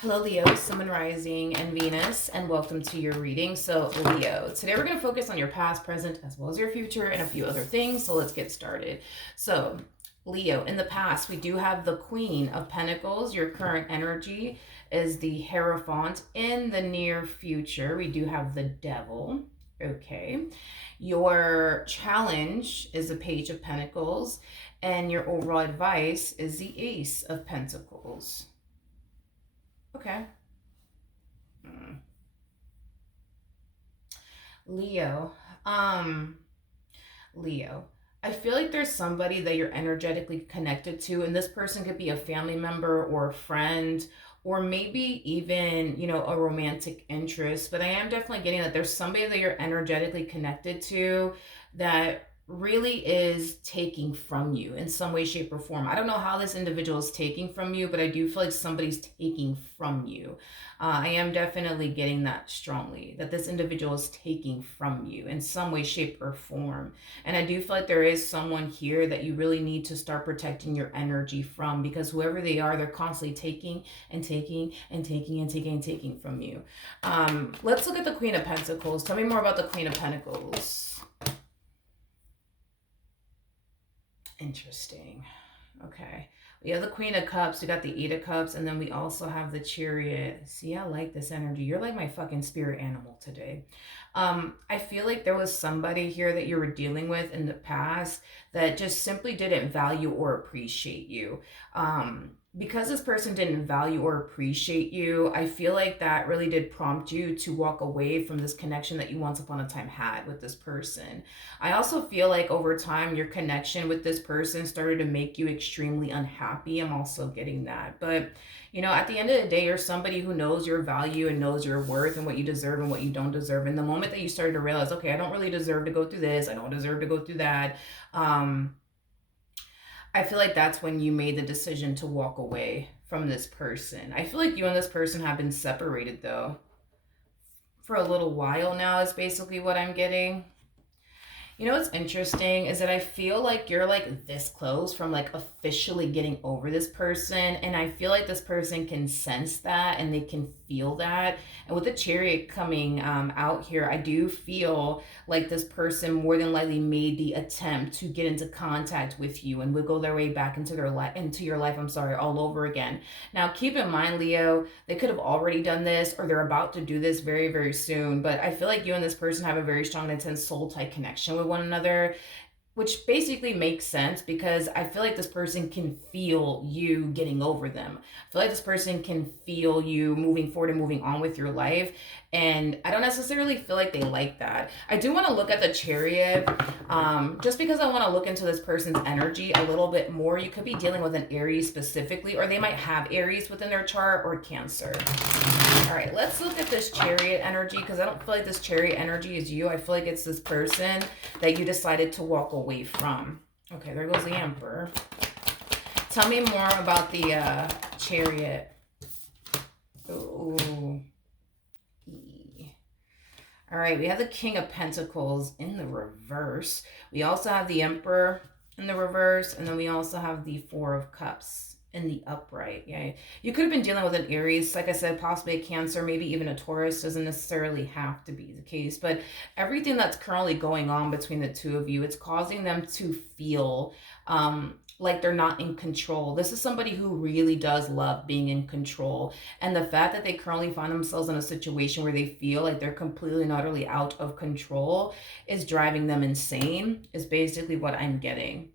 Hello, Leo, Sun, Moon, Rising, and Venus, and welcome to your reading. So, Leo, today we're going to focus on your past, present, as well as your future, and a few other things. So, let's get started. So, Leo, in the past, we do have the Queen of Pentacles. Your current energy is the Hierophant. In the near future, we do have the Devil. Okay. Your challenge is the Page of Pentacles, and your overall advice is the Ace of Pentacles. Okay. Leo. Um, Leo. I feel like there's somebody that you're energetically connected to, and this person could be a family member or a friend, or maybe even, a romantic interest. But I am definitely getting that there's somebody that you're energetically connected to that really is taking from you in some way, shape, or form. I don't know how this individual is taking from you, but I do feel like somebody's taking from you. I am definitely getting that strongly, that this individual is taking from you in some way, shape, or form. And I do feel like there is someone here that you really need to start protecting your energy from, because whoever they are, they're constantly taking and taking and taking and taking and taking from you. Let's look at the Queen of Pentacles. Tell me more about the Queen of Pentacles. Interesting. Okay. We have the Queen of Cups. We got the Eight of Cups. And then we also have the Chariot. See, I like this energy. You're like my fucking spirit animal today. I feel like there was somebody here that you were dealing with in the past that just simply didn't value or appreciate you. Because this person didn't value or appreciate you, I feel like that really did prompt you to walk away from this connection that you once upon a time had with this person. I also feel like over time, your connection with this person started to make you extremely unhappy. I'm also getting that. But, at the end of the day, you're somebody who knows your value and knows your worth and what you deserve and what you don't deserve. And the moment that you started to realize, okay, I don't really deserve to go through this, I don't deserve to go through that, I feel like that's when you made the decision to walk away from this person. I feel like you and this person have been separated, though, for a little while now, is basically what I'm getting. What's interesting is that I feel like you're like this close from like officially getting over this person. And I feel like this person can sense that and they can feel that. And with the Chariot coming out here, I do feel like this person more than likely made the attempt to get into contact with you and wiggle their way back into your life, all over again. Now, keep in mind, Leo, they could have already done this or they're about to do this very, very soon. But I feel like you and this person have a very strong and intense soul-tie connection with one another, which basically makes sense because I feel like this person can feel you getting over them. I feel like this person can feel you moving forward and moving on with your life. And I don't necessarily feel like they like that. I do want to look at the Chariot just because I want to look into this person's energy a little bit more. You could be dealing with an Aries specifically, or they might have Aries within their chart, or Cancer. All right, let's look at this Chariot energy because I don't feel like this Chariot energy is you. I feel like it's this person that you decided to walk away from. Okay, there goes the Emperor. Tell me more about the Chariot. Ooh. All right, we have the King of Pentacles in the reverse. We also have the Emperor in the reverse, and then we also have the Four of Cups in the upright. Yeah, you could have been dealing with an Aries, like I said, possibly a Cancer, maybe even a Taurus. Doesn't necessarily have to be the case, but everything that's currently going on between the two of you, it's causing them to feel like they're not in control. This is somebody who really does love being in control. And the fact that they currently find themselves in a situation where they feel like they're completely and utterly out of control is driving them insane, is basically what I'm getting.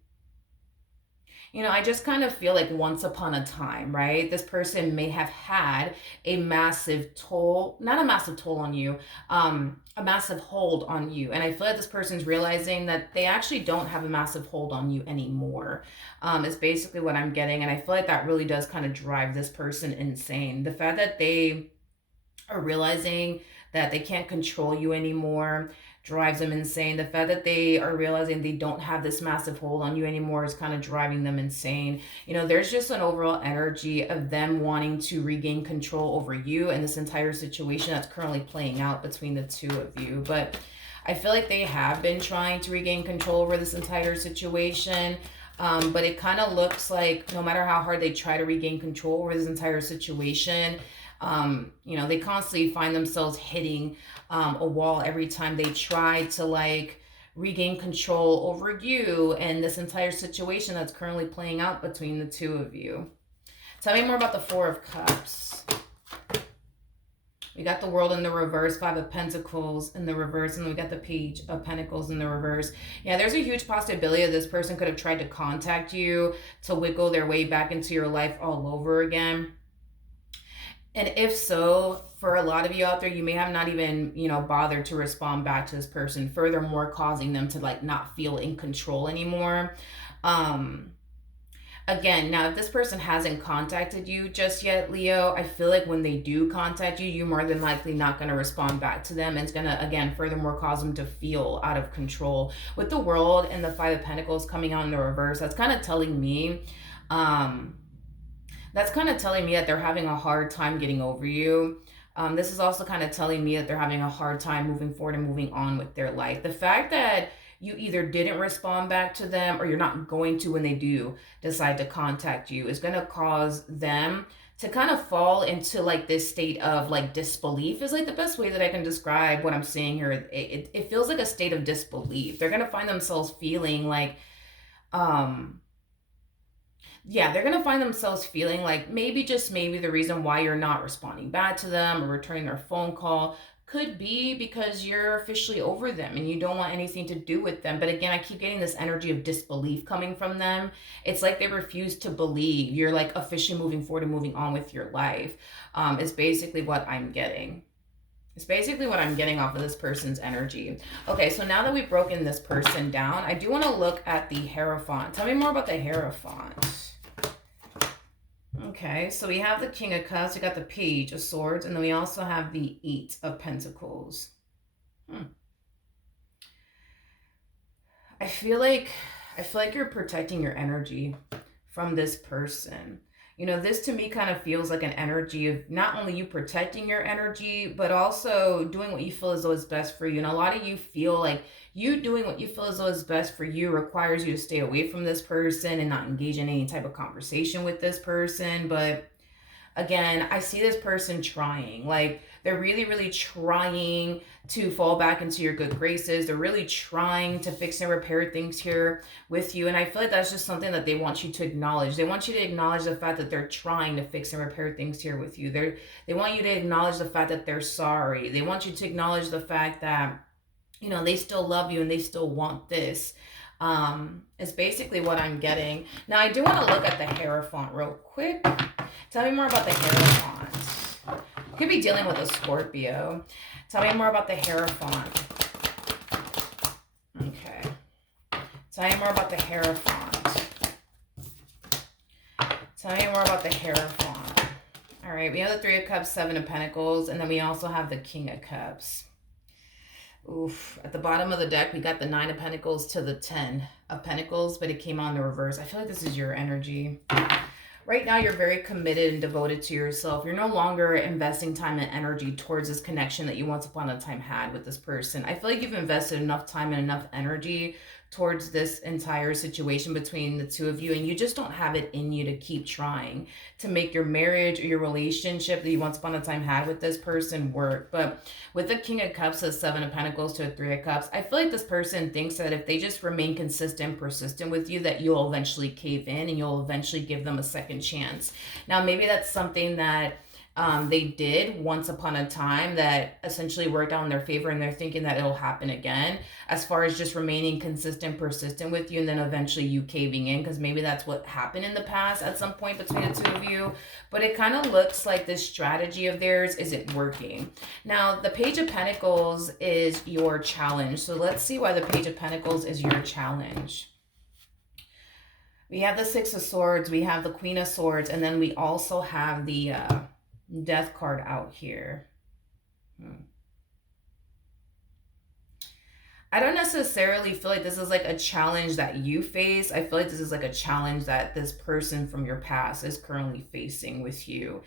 I just kind of feel like once upon a time, right? This person may have had a massive toll, not a massive toll on you, a massive hold on you. And I feel like this person's realizing that they actually don't have a massive hold on you anymore, is basically what I'm getting. And I feel like that really does kind of drive this person insane. The fact that they are realizing that they can't control you anymore drives them insane. The fact that they are realizing they don't have this massive hold on you anymore is kind of driving them insane. There's just an overall energy of them wanting to regain control over you and this entire situation that's currently playing out between the two of you. But I feel like they have been trying to regain control over this entire situation. But it kind of looks like no matter how hard they try to regain control over this entire situation, They constantly find themselves hitting a wall every time they try to like regain control over you and this entire situation that's currently playing out between the two of you. Tell me more about the Four of Cups. We got the World in the reverse, Five of Pentacles in the reverse, and then we got the Page of Pentacles in the reverse. Yeah, there's a huge possibility that this person could have tried to contact you to wiggle their way back into your life all over again. And if so, for a lot of you out there, you may have not even, bothered to respond back to this person, furthermore causing them to like not feel in control anymore. Again, now if this person hasn't contacted you just yet, Leo, I feel like when they do contact you, you're more than likely not going to respond back to them. It's going to, again, furthermore cause them to feel out of control. With the World and the Five of Pentacles coming out in the reverse, that's kind of telling me, that they're having a hard time getting over you. This is also kind of telling me that they're having a hard time moving forward and moving on with their life. The fact that you either didn't respond back to them or you're not going to when they do decide to contact you is going to cause them to kind of fall into like this state of like disbelief is like the best way that I can describe what I'm seeing here. It feels like a state of disbelief. They're going to find themselves feeling like, they're going to find themselves feeling like maybe, just maybe, the reason why you're not responding back to them or returning their phone call could be because you're officially over them and you don't want anything to do with them. But again, I keep getting this energy of disbelief coming from them. It's like they refuse to believe you're like officially moving forward and moving on with your life. It's basically what I'm getting. It's basically what I'm getting off of this person's energy. Okay, so now that we've broken this person down, I do want to look at the Hierophant. Tell me more about the Hierophant. Okay, so we have the King of Cups, we got the Page of Swords, and then we also have the Eight of Pentacles. I feel like you're protecting your energy from this person. This to me kind of feels like an energy of not only you protecting your energy, but also doing what you feel as though is best for you. And a lot of you feel like you doing what you feel as though is best for you requires you to stay away from this person and not engage in any type of conversation with this person. But again, I see this person trying, like they're really, really trying to fall back into your good graces. They're really trying to fix and repair things here with you. And I feel like that's just something that they want you to acknowledge. They want you to acknowledge the fact that they're trying to fix and repair things here with you. They want you to acknowledge the fact that they're sorry. They want you to acknowledge the fact that, they still love you and they still want this. Is basically what I'm getting. Now, I do want to look at the Hierophant real quick. Tell me more about the Hierophant. You could be dealing with a Scorpio. Tell me more about the Hierophant. Okay. Tell me more about the Hierophant. Tell me more about the Hierophant. All right, we have the Three of Cups, Seven of Pentacles, and then we also have the King of Cups. Oof. At the bottom of the deck, we got the Nine of Pentacles to the 10 of Pentacles, but it came on the reverse. I feel like this is your energy. Right now, you're very committed and devoted to yourself. You're no longer investing time and energy towards this connection that you once upon a time had with this person. I feel like you've invested enough time and enough energy towards this entire situation between the two of you, and you just don't have it in you to keep trying to make your marriage or your relationship that you once upon a time had with this person work. But with the King of Cups, a Seven of Pentacles to a Three of Cups, I feel like this person thinks that if they just remain consistent, persistent with you, that you'll eventually cave in and you'll eventually give them a second chance. Now, maybe that's something that they did once upon a time that essentially worked out in their favor, and they're thinking that it'll happen again, as far as just remaining consistent, persistent with you, and then eventually you caving in, because maybe that's what happened in the past at some point between the two of you. But it kind of looks like this strategy of theirs isn't working. Now, the Page of Pentacles is your challenge. So let's see why the Page of Pentacles is your challenge. We have the Six of Swords, we have the Queen of Swords, and then we also have the Death card out here. I don't necessarily feel like this is like a challenge that you face. I feel like this is like a challenge that this person from your past is currently facing with you.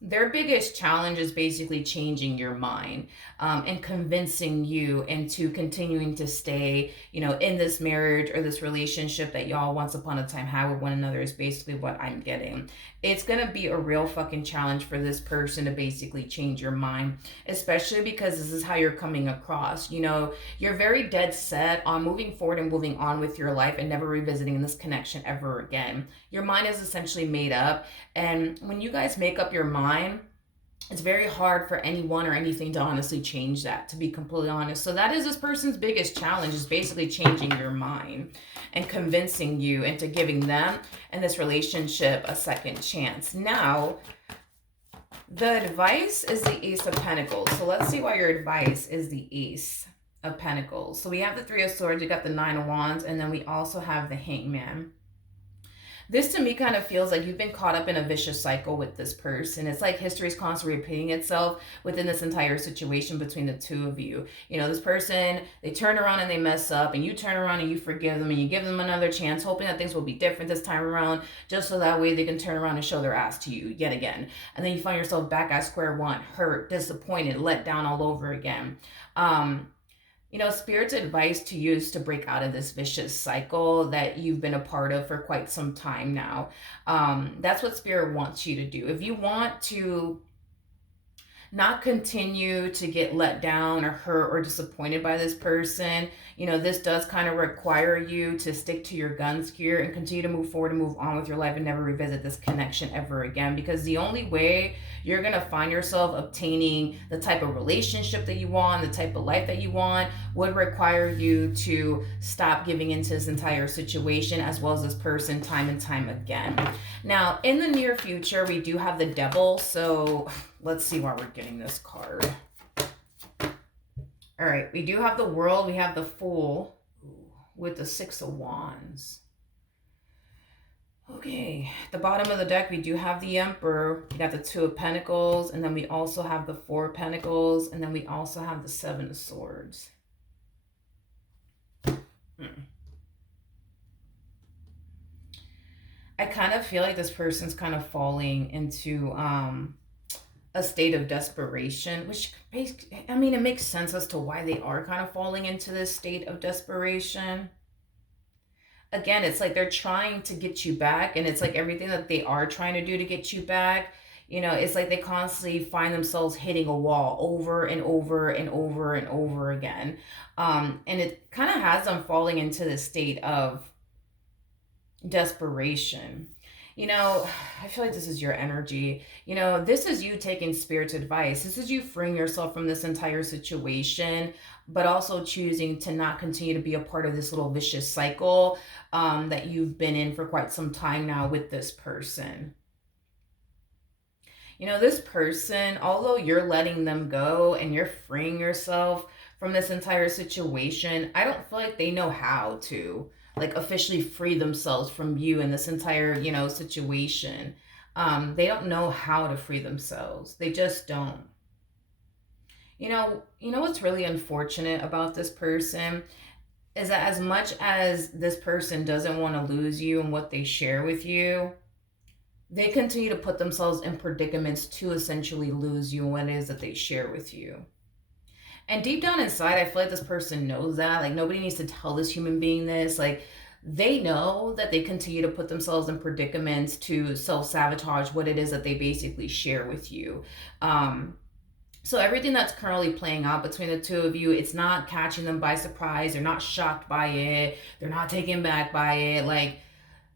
Their biggest challenge is basically changing your mind, and convincing you into continuing to stay, in this marriage or this relationship that y'all once upon a time had with one another, is basically what I'm getting. It's gonna be a real fucking challenge for this person to basically change your mind, especially because this is how you're coming across. You're very dead set on moving forward and moving on with your life and never revisiting this connection ever again. Your mind is essentially made up. And when you guys make up your mind, it's very hard for anyone or anything to honestly change that, to be completely honest. So that is this person's biggest challenge, is basically changing your mind and convincing you into giving them and this relationship a second chance. Now, the advice is the Ace of Pentacles. So let's see why your advice is the Ace of Pentacles. So we have the Three of Swords, you got the Nine of Wands, and then we also have the Hangman. This to me kind of feels like you've been caught up in a vicious cycle with this person. It's like history's constantly repeating itself within this entire situation between the two of you. This person, they turn around and they mess up, and you turn around and you forgive them and you give them another chance, hoping that things will be different this time around, just so that way they can turn around and show their ass to you yet again. And then you find yourself back at square one, hurt, disappointed, let down all over again. Spirit's advice to you is to break out of this vicious cycle that you've been a part of for quite some time now. That's what Spirit wants you to do. If you want to not continue to get let down or hurt or disappointed by this person, this does kind of require you to stick to your guns here and continue to move forward and move on with your life and never revisit this connection ever again. Because the only way you're going to find yourself obtaining the type of relationship that you want, the type of life that you want, would require you to stop giving into this entire situation, as well as this person, time and time again. Now, in the near future, we do have the Devil. So let's see why we're getting this card. All right, we do have the World, we have the Fool with the Six of Wands. Okay, at the bottom of the deck, we do have the Emperor. We got the Two of Pentacles, and then we also have the Four of Pentacles, and then we also have the Seven of Swords. I kind of feel like this person's kind of falling into a state of desperation, which, it makes sense as to why they are kind of falling into this state of desperation. Again, it's like they're trying to get you back, and it's like everything that they are trying to do to get you back, it's like they constantly find themselves hitting a wall over and over and over and over again. And it kind of has them falling into this state of desperation. I feel like this is your energy. This is you taking Spirit's advice. This is you freeing yourself from this entire situation, but also choosing to not continue to be a part of this little vicious cycle that you've been in for quite some time now with this person. This person, although you're letting them go and you're freeing yourself from this entire situation, I don't feel like they know how to officially free themselves from you in this entire, situation. They don't know how to free themselves. They just don't. What's really unfortunate about this person is that as much as this person doesn't want to lose you and what they share with you, they continue to put themselves in predicaments to essentially lose you and what it is that they share with you. And deep down inside, I feel like this person knows that. Nobody needs to tell this human being this. They know that they continue to put themselves in predicaments to self-sabotage what it is that they basically share with you. So everything that's currently playing out between the two of you, it's not catching them by surprise. They're not shocked by it. They're not taken back by it.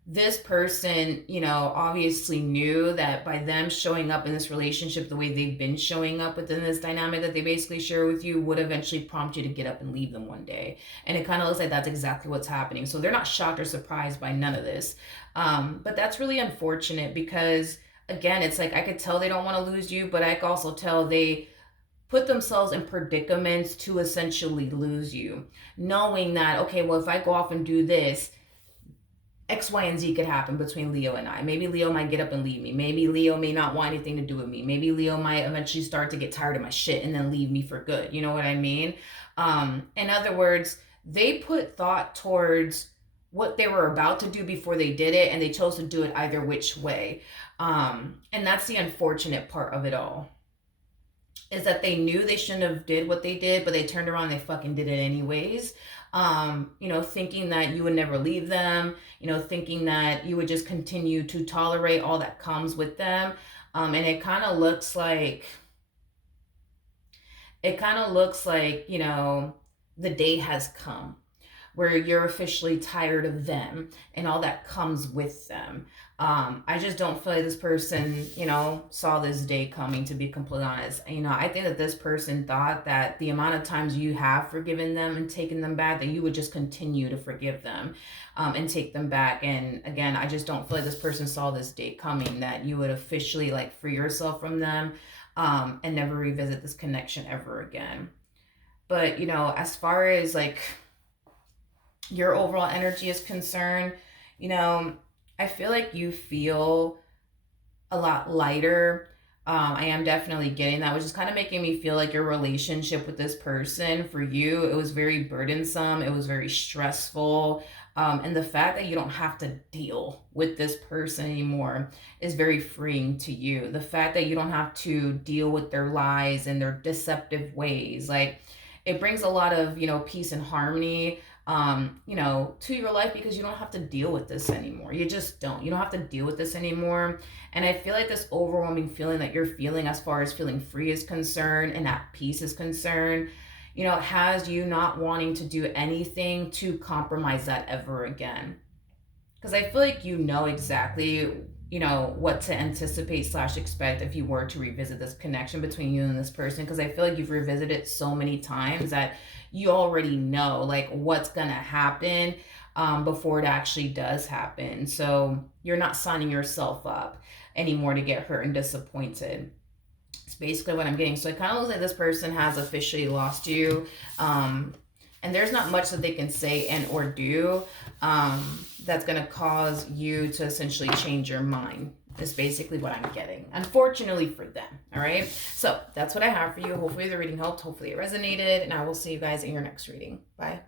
This person, obviously knew that by them showing up in this relationship the way they've been showing up within this dynamic that they basically share with you would eventually prompt you to get up and leave them one day. And it kind of looks like that's exactly what's happening. So they're not shocked or surprised by none of this. But that's really unfortunate because, again, it's like I could tell they don't want to lose you, but I could also tell they put themselves in predicaments to essentially lose you, knowing that, okay, well, if I go off and do this, X, Y, and Z could happen between Leo and I. Maybe Leo might get up and leave me. Maybe Leo may not want anything to do with me. Maybe Leo might eventually start to get tired of my shit and then leave me for good. You know what I mean? In other words, they put thought towards what they were about to do before they did it, and they chose to do it either which way. And that's the unfortunate part of it all, is that they knew they shouldn't have did what they did, but they turned around and they fucking did it anyways. Thinking that you would never leave them, thinking that you would just continue to tolerate all that comes with them. And it kind of looks like, the day has come where you're officially tired of them and all that comes with them. I just don't feel like this person, saw this day coming, to be completely honest. I think that this person thought that the amount of times you have forgiven them and taken them back, that you would just continue to forgive them, and take them back. And again, I just don't feel like this person saw this day coming, that you would officially like free yourself from them, and never revisit this connection ever again. But, as far as like your overall energy is concerned, you know, I feel like you feel a lot lighter. I am definitely getting that, which is kind of making me feel like your relationship with this person, for you, it was very burdensome. It was very stressful. And the fact that you don't have to deal with this person anymore is very freeing to you. The fact that you don't have to deal with their lies and their deceptive ways, like, it brings a lot of, peace and harmony, to your life, because you don't have to deal with this anymore. You just don't. You don't have to deal with this anymore. And I feel like this overwhelming feeling that you're feeling, as far as feeling free is concerned and at peace is concerned, has you not wanting to do anything to compromise that ever again. Because I feel like you know exactly, what to anticipate slash expect if you were to revisit this connection between you and this person. Because I feel like you've revisited it so many times that you already know like what's gonna happen, before it actually does happen. So you're not signing yourself up anymore to get hurt and disappointed. It's basically what I'm getting. So it kind of looks like this person has officially lost you. And there's not much that they can say and or do, that's going to cause you to essentially change your mind. Is basically what I'm getting, unfortunately for them. All right, so that's what I have for you. Hopefully the reading helped, hopefully it resonated, and I will see you guys in your next reading. Bye.